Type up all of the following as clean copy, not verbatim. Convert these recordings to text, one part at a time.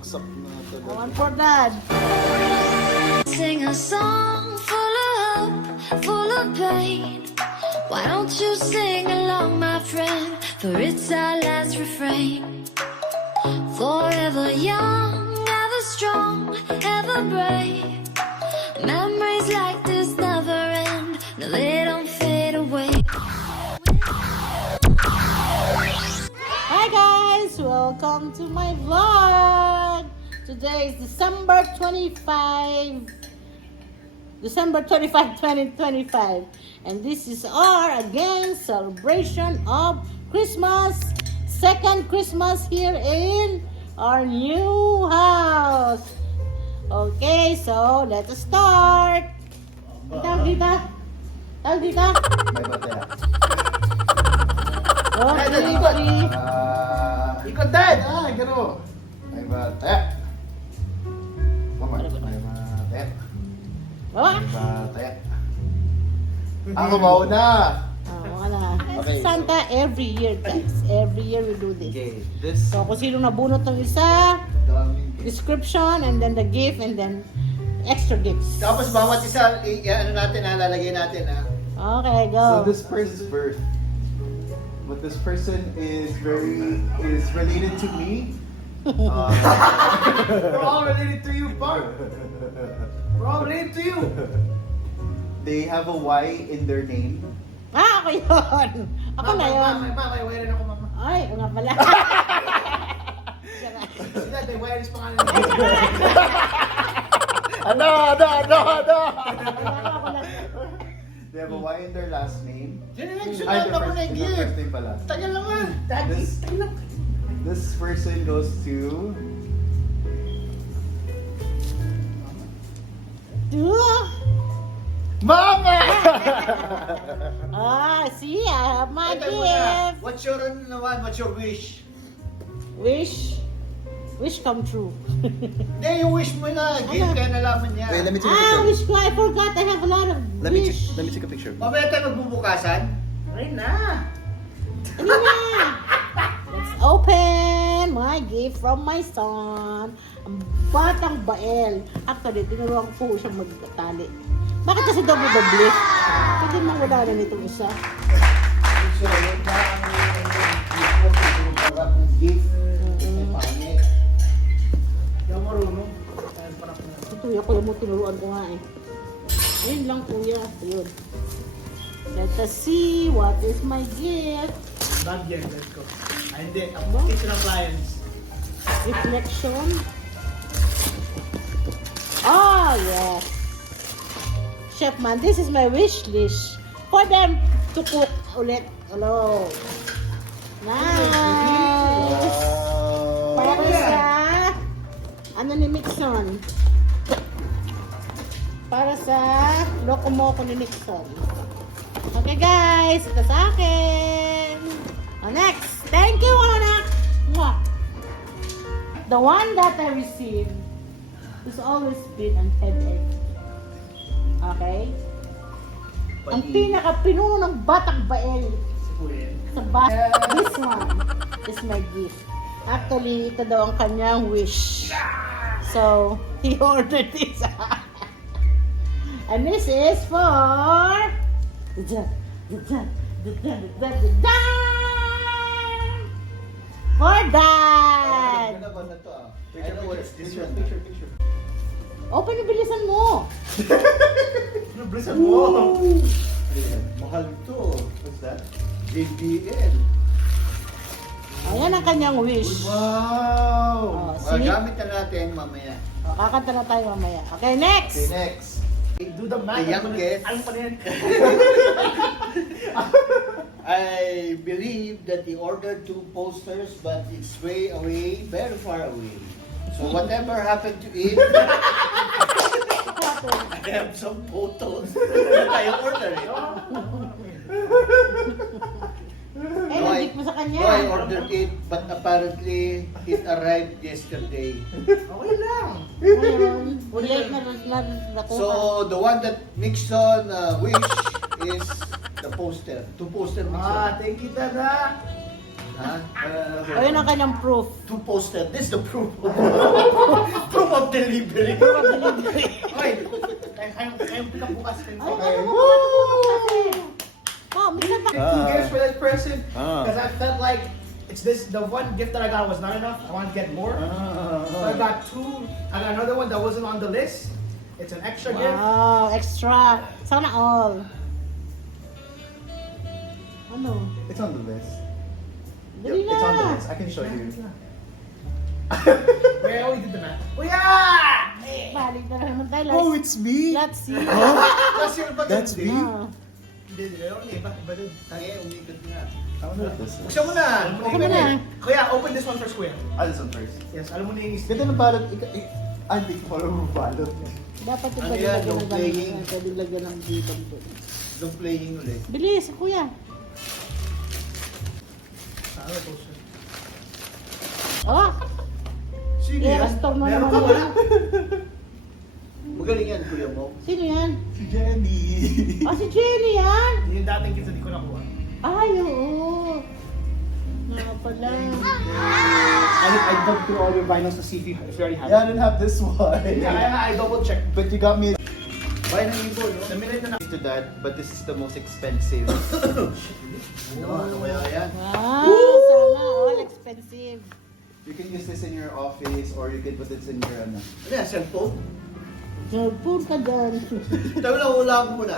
Bagsak na talaga. One for Dad. Sing a song full of hope, full of pain. Why don't you sing along, my friend? For it's our last refrain. Forever young, ever strong, ever brave. Memories like this never end. No, they don't fade away. Hi guys, welcome to my vlog. Today is December 25, 2025, and this is our again celebration of Christmas, second Christmas here in our new house. Okay, so let us start. Tawag dito. May bataya. Oh, three. Ikot dad! Ay, gano'n. May bataya. Mama, may bataya. Baba. May bataya. Ako mauna. Wala. Okay, Santa every year, guys. Every year we do this. Okay, this... So, kung sino nabunot ng isa, daming gift. description, and then the gift, and then extra gifts. Tapos bawat isa, ano natin, lalagay natin, ha? Okay, So go. this person's birth. But this person is related to me. We're all related to you, Bart. We're all related to you. They have a Y in their name. Ako yun. Ako na yun. May wiring ako, mama. Ay, nga pala. Sila, may wireless pa nga nila. Ano? They have a Y in their last name. Generation Ay, na ako na the gift. first name pala. Tagal naman. Daddy, This- tagal naman. This person goes to Mama! See, I have my Teka muna. gift. What's your, ano naman, what's your wish? Wish come true. Hindi, yung wish mo na. Gift Ano? kaya nalaman niya. Wait, let me take a Ah, picture. wish ko. I forgot. I have a lot of Let me wish. take a picture. Mamaya tayo magbubukasan. Ayun na. Ano na? Let's open my gift from my son. Ang batang bael. Actually, tinuruan ko siyang magtali. Bakit kasi doble-doble? Pwede mang wala na nitong isa. So, yun na ang gift. Ay, pangit. Hindi ako marunong. Ayun, parang Ito, kuya mo, tinuruan ko nga eh. Ayun lang kuya. Ayun. Let us see what is my gift. bag yan, let's go. Ay, hindi. Ako Ba? kitchen appliance. Reflection. Oh, yes. Chef man, this is my wish list for them to cook ulit. Hello. Nice. Para sa ano ni Mixon? Para sa Locomoco ni Mixon. Okay guys, ito sa akin. Next. Thank you, anak. Mwah. The one that I received has always been an headache. Okay? Ang pinaka-pinuno ng batang bael sa this one is my gift. Actually, ito daw ang kanyang wish. So, he ordered this. And this is for... For Dad! Ano ba na to, ah? Picture, I know what is this one. picture. Open yung bilisan mo. Ano, blisan mo? Mahal to. What's that? JBL. Ayan ang kanyang wish. Wow! Oh, see? Gamit na natin mamaya. Kakanta na tayo mamaya. Okay, Okay, next! next. Do the math. The youngest. Ano pa yan? I believe that he ordered 2 posters, but it's way away, very far away. So whatever happened to it, I have some photos that I ordered it. Eh, nandit mo sa kanya. No, I ordered it, but apparently it arrived yesterday. Okay lang. Ngayon, late na nakuha. So the one that Mixon wish is the poster. 2 poster Mixon. Thank you, Dada. Ha? Ayun ang kanyang proof. 2 poster. This is the proof. Proof of delivery. Hoy, kayong bukas kayo. Ay, ano mo kasi? Oh, minsan pa. 2 gifts for that person. Ah. Because I felt like it's this. The one gift that I got was not enough. I wanted to get more. So I got 2. I got another one that wasn't on the list. It's an extra gift. Wow, extra. Sana all. Ano? It's on the list. Dali It's on the na. list. I can show you. Wait, I only did the math. Oh yeah! Balik na naman tayo. Oh, it's me. Let's see. That's your bagay. That's me. Ah. Hindi, iba din. Tayo, umikot nga. I wonder what this is. Buksan mo na. Buksan mo na. Kuya, open this one first, kuya. This one first. Yes, alam mo na yung Ganda ng balot. Hindi ko pala balot. Dapat yung Ano pwede yan, lagyan yung ng playing? ganun. Pwede lagyan ng dito. Yung playing ulit. Bilis, kuya. Ano poster? Oh, Sige. i-restore mo Meron naman ka yan. Magaling yan, kuya mo. Sino yan? Si Jenny. Ah, si Jenny yan. Yung dating kids na di ko nakuha. Ay, oo. Nga pala. I dug through all your vinyls to see if you already have Yeah, I didn't have this one. Yeah, I double checked. But you got me Buy ng ibo, no? The minute na to that, but this is the most expensive. Ano kaya yan? Wow, sana all expensive. You can use this in your office or you can put this in your ano. Ano yan, cellphone? Nagpun ka dyan. Tayo na, hula ko muna.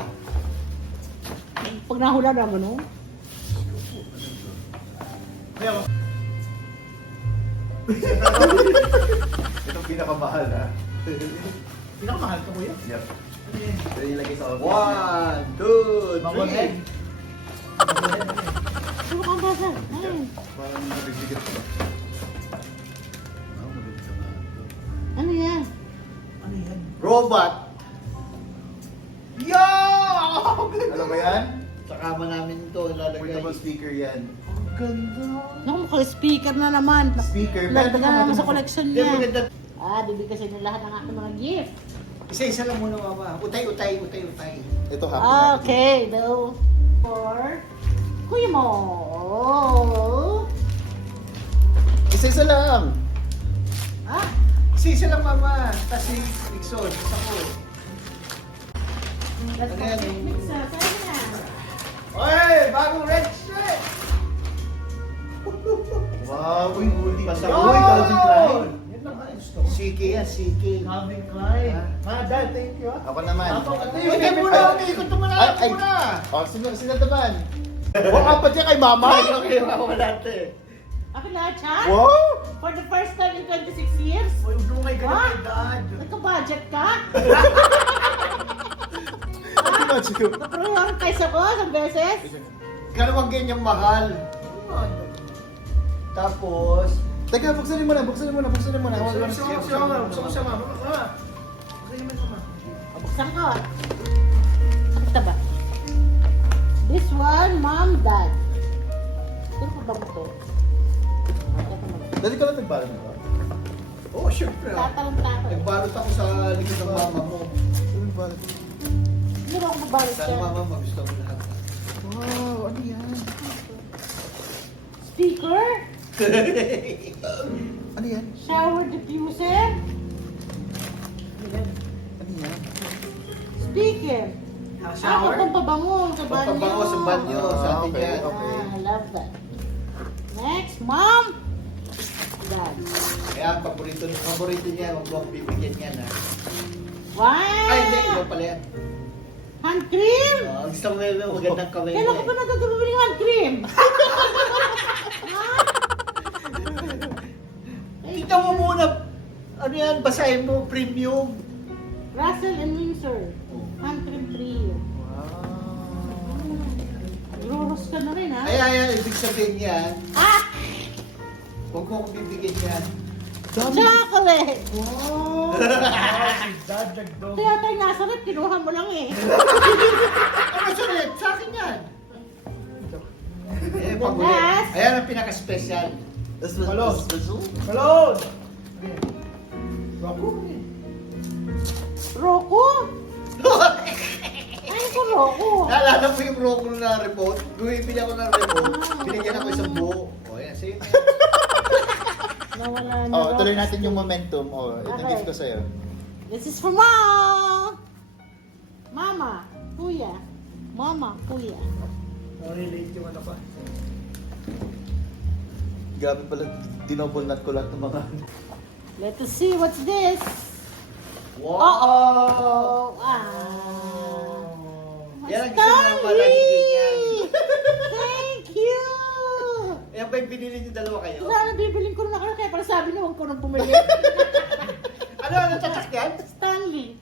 Pag nahula na mo, no? Kaya, Itong pinakamahal ha. pinakamahal ka kuya. Yep. Ito yung lagay sa office. 1, 2, Mabuhay. 3. Sino ka ba dyan? Ay, Parang nabibigat ko. ano yan? Ano yan? Robot. Yo! Alam mo yan? Sa kama namin ito, ilalagay. Portable speaker yan. Naku, mukhang speaker na naman. Speaker. Lagdagan na naman sa collection Hindi, niya. maganda. Ah, bibigyan sa inyo lahat ng aking mga gift. Isa-isa lang muna, mama. Utay. Ito ha. Okay, no. For Kuya mo. Isa-isa lang. Ah, Isa-isa lang, mama. Tapos si Nixon, isa ko. let's Ano yan, go. eh? Mix up. Saan na? Oy, bagong red shirt! Wow, uy, huli. Basta Uy, uy, Calvin Klein. Yan lang ba gusto ko? CK yan, CK. Calvin Klein. Dad, thank you ah. Ako naman. Utay muna, ikot mo na, Ay, muna. Oh, sino naman? Wow, apat yan kay mama. Okay, mama natin. Ako lahat siya? Wow! For the first time in 26 years? Uy, dumungay ka na Ah? kay Dad. Nagka-budget ka? Hindi ba, Chico? Na-prioritize ako isang beses? Kalawang ganyang mahal. Tapos, Teka, buksan mo na. Buksan mo siya, mama. Buksan mo siya, mama. Buksan mo siya, mama. Buksan ko. Basta ba? This one, mom, dad. Sino ko ba ito? Dati ka lang nagbalot mo ba? oh, syempre ah. Tatalong-tatalong. Nagbalot ako sa likod ng mama mo. Ano nagbalot mo? Hindi mo ako mabalot Sana siya. mama, magusto mo lahat. Wow, ano yan? Speaker? Ano yan? Shower diffuser? Ano yan? Speaker? Shower? Pampabango sa banyo. Pampabango sa banyo, sa atin okay, yan. okay. Ah, I love that. Next, mom. Dad. Kaya paborito niya, huwag mo akong bibigyan yan ha. Wow! Ay, hindi, iba pala yan. Hand cream? Oh, gusto mo yung magandang kamay Kailan ko pa natutubili ng hand cream? Tingnan mo muna. Ano yan, basahin mo, premium. Russell and Windsor. Hand cream free. Ruros ka na rin, ha? Ay, ibig sabihin yan, Ah! huwag mo akong bibigyan yan. Chocolate! Wow! Dad, nagdog. Kaya tayo nasa rep, kinuha mo lang eh. Ano sulit? Sa akin yan. Eh, The paborito. last. Ayan ang pinaka-special. This was Balot. Bazool? Malone! Roku? Roku? Ay, ko Roku. Naalala mo yung Roku na remote? Bumibili ako ng remote, binigyan ako isang buo. O yan. yan, sa'yo na. Nawala na. Oh, tuloy natin yung momentum. Oh, ito Okay. gift ko sa'yo. This is for mom! Mama, kuya. Mama, kuya. Relate yung ano pa. Grabe pala, dinouble nut ko lahat ng mga... Let us see, what's this? Wow! Uh-oh! Ah! Yan ang gusto mo pala ganyan. Thank you! Yan ba yung binili niyo dalawa kayo? Sana bibiling ko na ako kaya para sabi niya huwag ko nang bumili. Ano tatak yan? Stanley.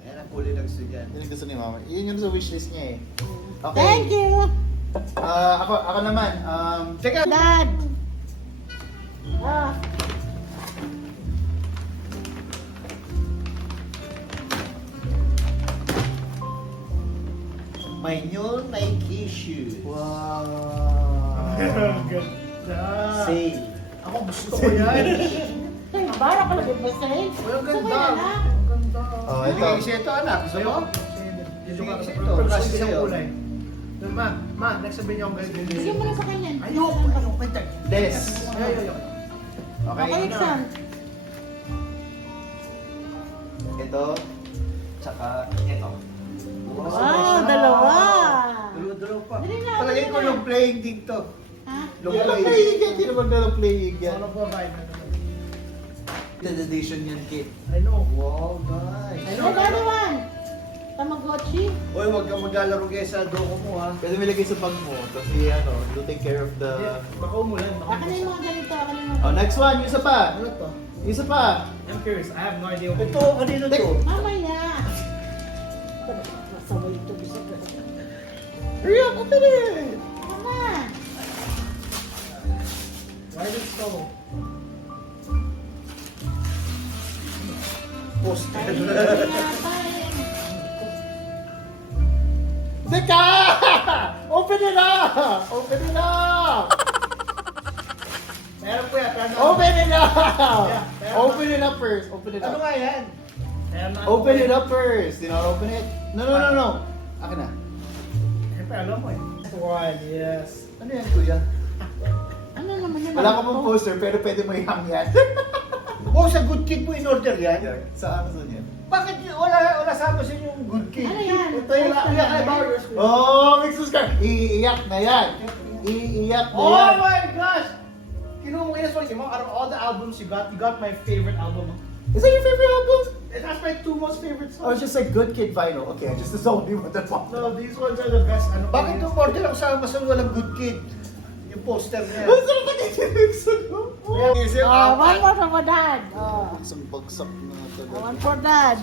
Ayan ang kulay ng gusto dyan. Yun yung gusto ni mama. Yun yung sa wishlist niya eh. Okay. Thank you! Ako naman. Teka! Dad! Ah, My new Nike shoes. Wow. Ganda. Sale. Ako gusto ko yan. hey, bara ka lang ba sa'yo? Uy, ang Gusto mo ganda. yan, ha? Ang ganda. Oh, Hindi ito. kasi ito anak. Gusto mo? Dito ka. Sige, Pero ito. kasi Sa'yo. isang kulay. Doon, ma, next sabihin niyo akong ganito. Sige mo na sa kanya. Ayoko. Wait, Des. Ayoko. Okay, Okay. Iksan. Ito. Tsaka ito. Wow, dalawa. Dalawa pa. Dali na, Palagay dali ko na. long playing dito. Ha? Long Hindi naman playing. playing yan. Hindi naman na playing yan. Ano ba vibe? Limited edition yan, kid. I know. Wow, nice. I Hey, know. the other one. Tamagotchi. Oy, huwag kang maglalaro kayo sa doko mo ha. Kasi may lagay sa bag mo. Kasi ano, you take care of the... Baka umulan. Akin na yung mga ganito. Akin na yung mga Oh, next one. Yung isa pa. Ano to? Yung isa pa. I'm curious. I have no idea what Ito, kanino to? Mamaya. Masaway ito. Bisa ka. Hurry up, open it! Mama. Why is it so? Post. Teka! Open it up! Open it up! Meron po yan. Pero Open it up! Yeah. Open it up first. Open it Ano up. nga yan? Open it up first. You know, open it. No. Akin na. Siyempre, alam mo eh. One, yes. Ano yan, kuya? Ano naman yun? Wala ka pong poster, pero pwede mo i-hang yan. Oh, sa good kid mo in-order yan? Sa Amazon yan. Bakit wala sa Amazon yung good kid? Ano yan? Ito yung iyak ay borrow your school. Oh, Mixus Car! Iiyak na yan. Iiyak na Oh yan. my gosh! Kinuha mo yun, sorry, out of all the albums you got my favorite album. Is that your favorite album? It has my two most favorite Oh, songs. it's just like Good Kid Vinyl. Okay, just the only one that popped No, up. these ones are the best. Ano pa Bakit yun? umorder ako sa Amazon walang good kid? Yung poster niya. Ang sarap na kay Mixus, no? Kasi yung Oh, one apat. more from dad. Oh. Isang bagsak na talaga. One for dad.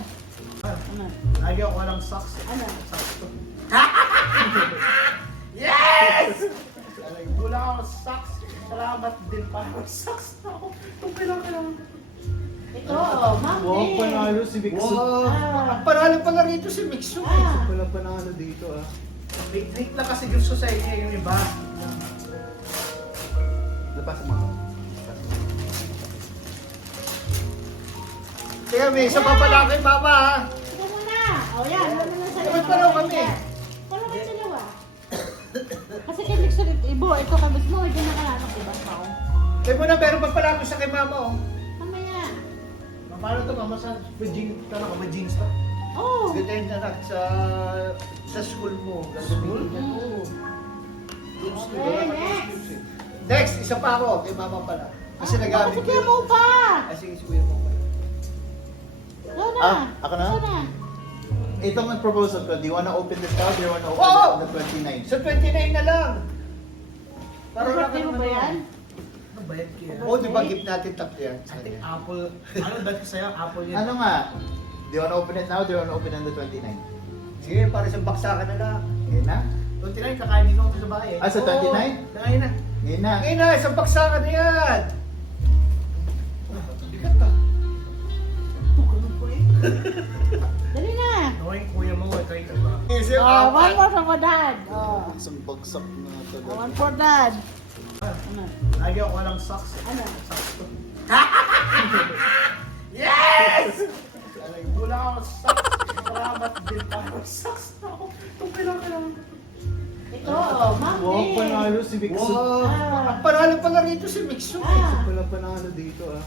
Ano? Lagi ako walang socks. Ano? Socks to. Yes! Wala ako socks. Salamat din pa. Socks na ako. Itong kailangan. Ito, oh, ma'am. Wow, panalo si Mixus. Wow. Ah. Ang panalo pala rito si Mixu. Ah. Wala panalo dito ah. May drink na kasi gusto sa inyo yung iba. Lapasan mo. Kaya may isa pa pala kay mama ha. Ito muna. Oh, yan. Ano naman sa'yo? Dapat pareho kami. Pareho kayo dalawa. Kasi kay Mixer, ibo, ito kabis mo, hindi na kailangan ng ibang tao. Kaya mo na meron pa pala ako sa kay mama oh. Mamaya. Paano ito mama sa jeans? Tama ka ba jeans to? Oh. Ganda yung anak sa school mo. School? Oo. Okay, next. Next, isa pa ako kay mama pala. Kasi nagamit Sige mo pa. Ah, sige, sige mo pala. Ito na. Ah, ako na? Ito na. Itong proposal ko, do you wanna open this now? Do you wanna open Oo! it on the 29th? Sa 29 na lang. Para birthday mo ba yan? Ano ba yan kaya? Oo, di ba gift natin tatlo yan? I think apple. Ano bet ko sa'yo? Apple yun. Ano nga? Do you wanna open it now? Do you wanna open it on the 29th? Sige, para sa baksakan na lang. Ngayon na? 29, kakain dito ako sa bahay eh. Ah, sa 29? Nangayin na. Ngayon na. Ngayon na, isang baksakan na yan. Bigat ah. Dali na. Knowing kuya mo, ito yung iba. Kasi yung Oh, one apat. more from dad. Oh. Isang bagsak na talaga. One for dad. Ano? Lagi ako walang socks. Ano? Socks to. Yes! Wala ako socks. Salamat din pa. Socks na ako. Itong kailangan. Ito, Ito, oh, Ma'am Wow, May. panalo si Mixon. Wow! Ah. Ang panalo pala rito si Mixon. Ah. Wala panalo dito ah.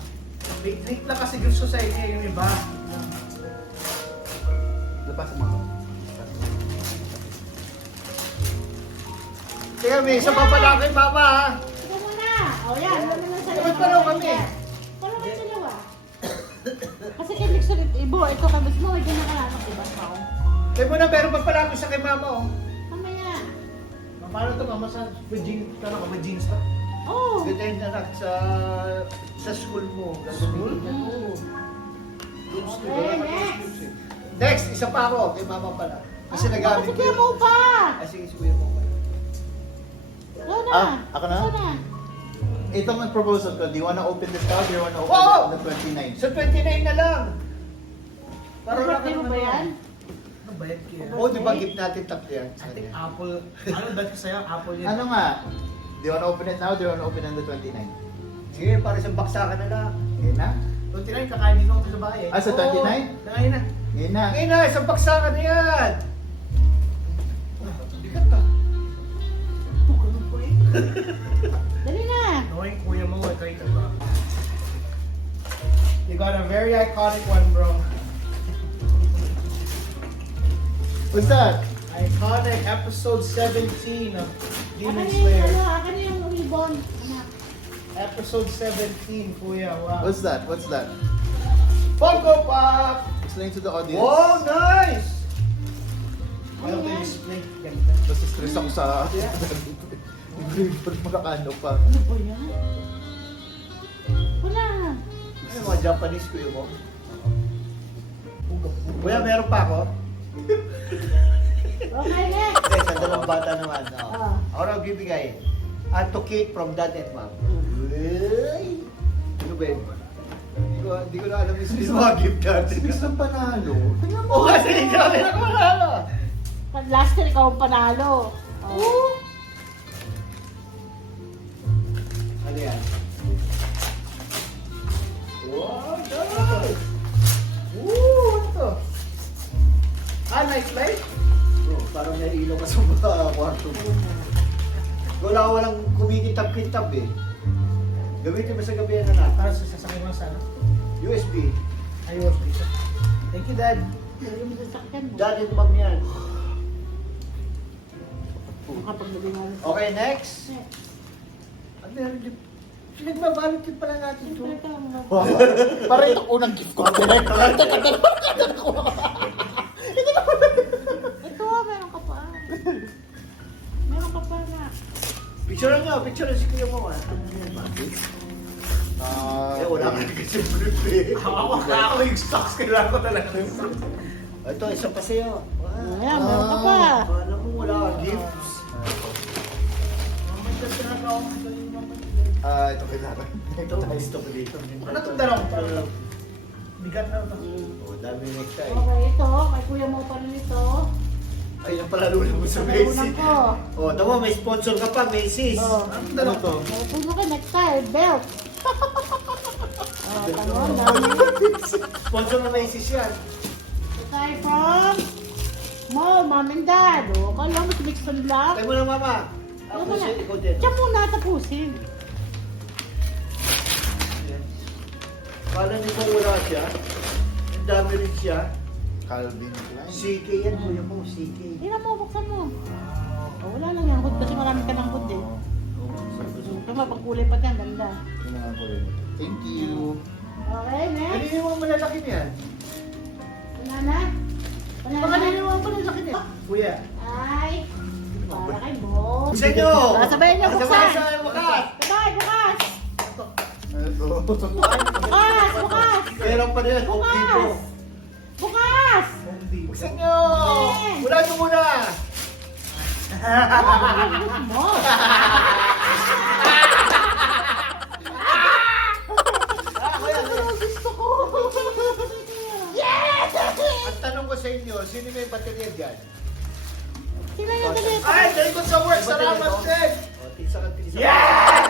Late na kasi gusto sa inyo yung iba. Lapasan mo ako. Kaya may isa pa pala kay Mama ha. Ito muna. O yan, alam mo na sa Dapat pala kami. Palo kayo dalawa. Kasi kay Mixon, ibo, ito kabas mo, hindi na kailangan iba pa. Kaya muna meron pa pala ako sa kay Mama oh. Mamaya. Paano ito mama sa with jeans? Tanong ka with jeans pa? Oh. Ganyan anak sa school mo. School? Oo. Okay, next. Next, isa pa ako kay Mama pala. Kasi nagamit Sige mo pa. Sige, sige mo pala. Ikaw na. Ah, ako na? Ikaw na. Ito ang proposal ko. Do you wanna open this out? Do you wanna open Wow! the 29? Sa 29 na lang. Para wala ka Birthday mo naman ba yan? Ano ba yan kaya? Oo, di ba gift natin tatlo yan? I think apple. Ano ba ko sa'yo? Apple yun. Ano nga? Do you wanna open it now? Do you wanna open on the 29? Sige, para sa baksakan na lang. Ngayon na? 29, kakain dito ako sa bahay eh. Ah, sa 29? Kakain na. Ngayon na. Ngayon na, isang baksakan na yan. Bigat ah. Ganun po eh. Dali na. Knowing kuya mo, ito ito ba? You got a very iconic one, bro. What's that? Iconic episode 17 of Demon Akin Slayer. yung, akin yung ribbon. Anak. Episode 17, kuya. Wow. What's that? What's that? Funko Pop! Explain to the audience. Wow, nice! Ano Ano ito yan? yung display? Ganda. Basta stress ako sa... Pag makakano pa. Ano ba yan? Wala. Ano mga Japanese kuya mo? Kuya, meron pa ako? Okay, next. Okay, sa dalawang bata naman. Ah. Ako na bibigay. Ato cake from dad and mom. Uy! Ano ba yun? Hindi ko na alam yung mga gift natin. Gusto panalo. Tingnan mo. Oo, kasi hindi kami nakalala. Last year, ikaw ang panalo. Oh. Ano yan? Wow, nice! Woo! Ano to? Ah, nice light? Bro, parang naiilaw ka sa mga kwarto mo. Walang kumikitab-kitab eh. Gamitin mo sa gabi yan anak. Para sa sasakyan mo sa ano? USB. Ayos, pizza. Thank you, Dad. Dali mo sa sakyan mo. Dad and mom yan. Kapag nabing mo. Okay, next. At meron din. Pinagbabalot din pala natin ito. Siyempre ito. Para itong unang gift ko. Ito, meron ka pa. Meron ka pa na. Picture nyo, picture si kuya mo ah. Eh, wala ka kasi brief eh. Ako yung stocks. Kailangan ko talaga ng stocks. Ito, isa pa sa'yo. Wow. Ayan, meron ka pa. Alam mo wala kang gifts. Ito kailangan. Ito, gusto ko dito. Ano itong dalawang pa? Bigat na ito. Oh, dami next time. Okay, ito. Kay kuya mo pa rin ito. Ay, napalalunan mo sa Nalunan Macy's. ko. Oh, tama, may sponsor ka pa, Macy's. Oh. Ano itong Ano dalawang? to? Puno ka next time. Belt. Oh, tanong namin. Sponsor ng Macy's yan. Tayo from Mom and Dad. O, kala mo si Mixon lang. Tayo mo na, mama. Ano Ako mo na? siya, ikaw din. Diyan muna tapusin. Kala niyo kung wala siya. Ang dami rin siya. Calvin Klein. CK yan, kuya mo, CK. Tingnan mo, buksan mo. Oh, wala lang yan. Hood kasi marami ka ng hood eh. Ito mapagkulay pa yan. Ganda. Tingnan ko rin. Thank you. Okay, next. Kanina mo ang malalaki niyan. Banana. Baka Banana. kanina mo ang malalaki niyan. Kuya. Ay. Para kay Bo. Buksan nyo! Sabayan niyo, Sabayan buksan. sa bukas! Sabay, bukas. Ito. Bukas, bukas. Meron pa rin, Home Depot. Bukas. Home Depot. Buksan nyo! Yes. Wala nyo muna! Mo. Gusto ko. Yes! Ang tanong ko sa inyo, sino may baterya dyan? Tingnan niyo dali. Ay, very good sa work. Salamat, Dad. O, tisa ka, tisa. Yes!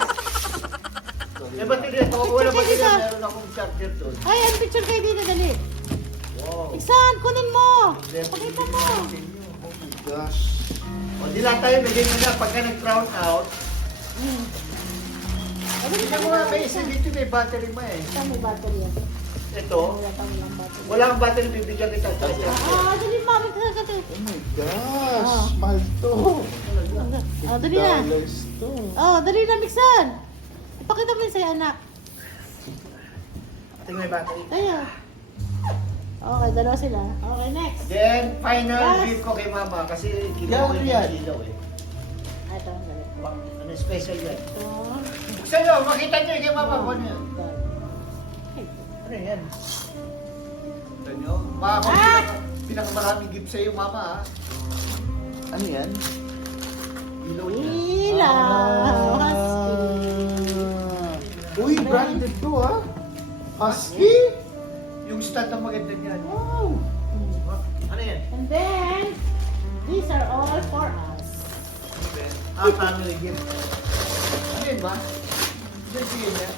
May baterya. Kung wala baterya, meron akong charger doon. Ay, ang picture kayo dito, dali. Wow. Iksan, kunin mo. Pakita mo. Gosh. O, Hindi lang tayo, bigyan mo na pagka nag-crown out. Tingnan mo nga, may isa dito may battery mo eh. Saan may battery yan? Ito, Wala pa walang battery. wala kang battery, bibigyan kita. Dali mami ka sa Oh my gosh, mahal to. Dali na. $50 to. Dali na, Mixon. Ipakita mo yun sa'yo, anak. Tingnan may battery. Tayo. Okay, dalawa sila. Okay, next. Then, final Yes. gift ko kay mama kasi Yan, kinuha ko yung yan. ilaw eh. Ito, dali. Ano special yan? Ito. Buksan nyo, makita nyo kay mama ko niya. Ano yan? Ito nyo, mama ko Ah! pinakamaraming gift sa'yo mama ha. Ano yan? Ilaw niya. Ilaw. Uy, branded to ah. Husky? Yung stand na maganda niyan. Wow. Ano yan? And then, these are all for us. Family gift. Ano yun ba? Ano yung niya?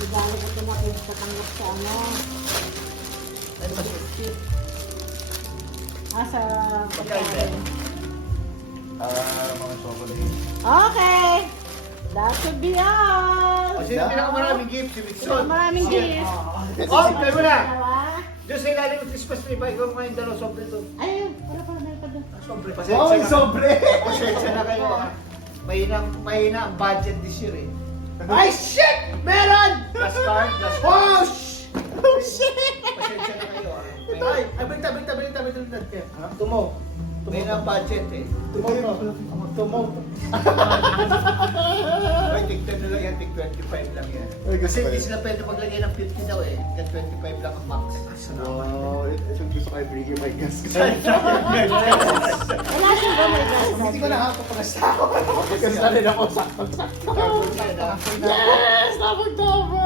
Regalo ko ito mga sa tanggap sa ano. Ano ba? Sa Pagkain. Mga chocolate. Okay. That should be all. O sino pinakamaraming gift? Si Mixon. Maraming gifts. Oh, tayo mo na! Dalawa. Doon sa ilalim ng Christmas tree ba? Ikaw ngayon dalaw sobre doon. Ayun. Para meron pa doon. Sobre. Oh, sobre! Pasensya na kayo ha. Mahina ang budget this year eh. Ay, shit! Meron! Last card, last Oh, card. shit! Pasensya na kayo ha. Ay, balik. Tumo. Mahina ang budget eh. Tumo. May tig-10 na lang yan, tig-25 lang yan. Kasi hindi sila pwede maglagay ng 50 daw eh. Hanggang 25 lang ang max. Wow, ito gusto ko i-bring you my gas Wala siyang gamay guys. Hindi ko nakakapagasta ako. Kasi na rin ako sakto-sakto. Yes! Napag-tama!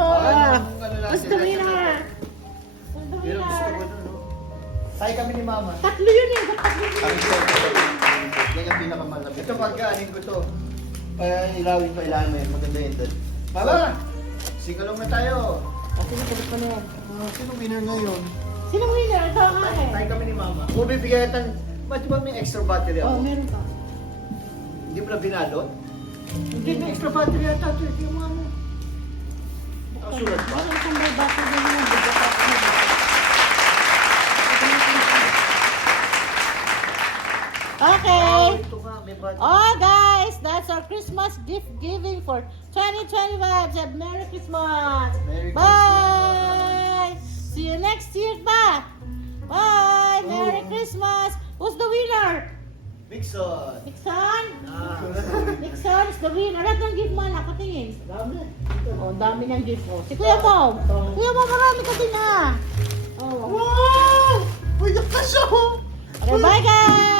Who's the winner? Who's the Pero gusto ko winner? nun, no? Tayo kami ni Mama. Tatlo yun eh. Tatlo yun. Ang chocolate. Yan ang pinakamalapit. Ito pagkaanin ko to. Ilawin pa ilalim mo yan. Maganda yun doon. Mama! Singalong na tayo. Kasi nakulit ko na yan. Sino winner ngayon? Sino winner? Ito ang akin. Tayo kami ni Mama. Kung bibigyan natin, di ba may extra battery Oh, ako? meron pa. Hindi mo na binalot? Hindi May extra battery yata ito. Ito yung ano. Sulat ba? Meron siyang may battery din yung bigat at Okay. Ito nga, may battery. Oh guys, that's our Christmas gift giving for 2025. Have Merry Christmas. Merry Bye. See you next year pa. Bye. Merry Oh. Christmas. Who's the winner? Mixon. Nixon? Ah. Nixon is the winner. Lahat ng gift mo na, patingin. Dami. Oh, dami ng gift mo. Si Kuya Mo. Kuya Mo, marami ka din ah. Oh. Wow! Uy, nakasya ko! Okay, bye guys.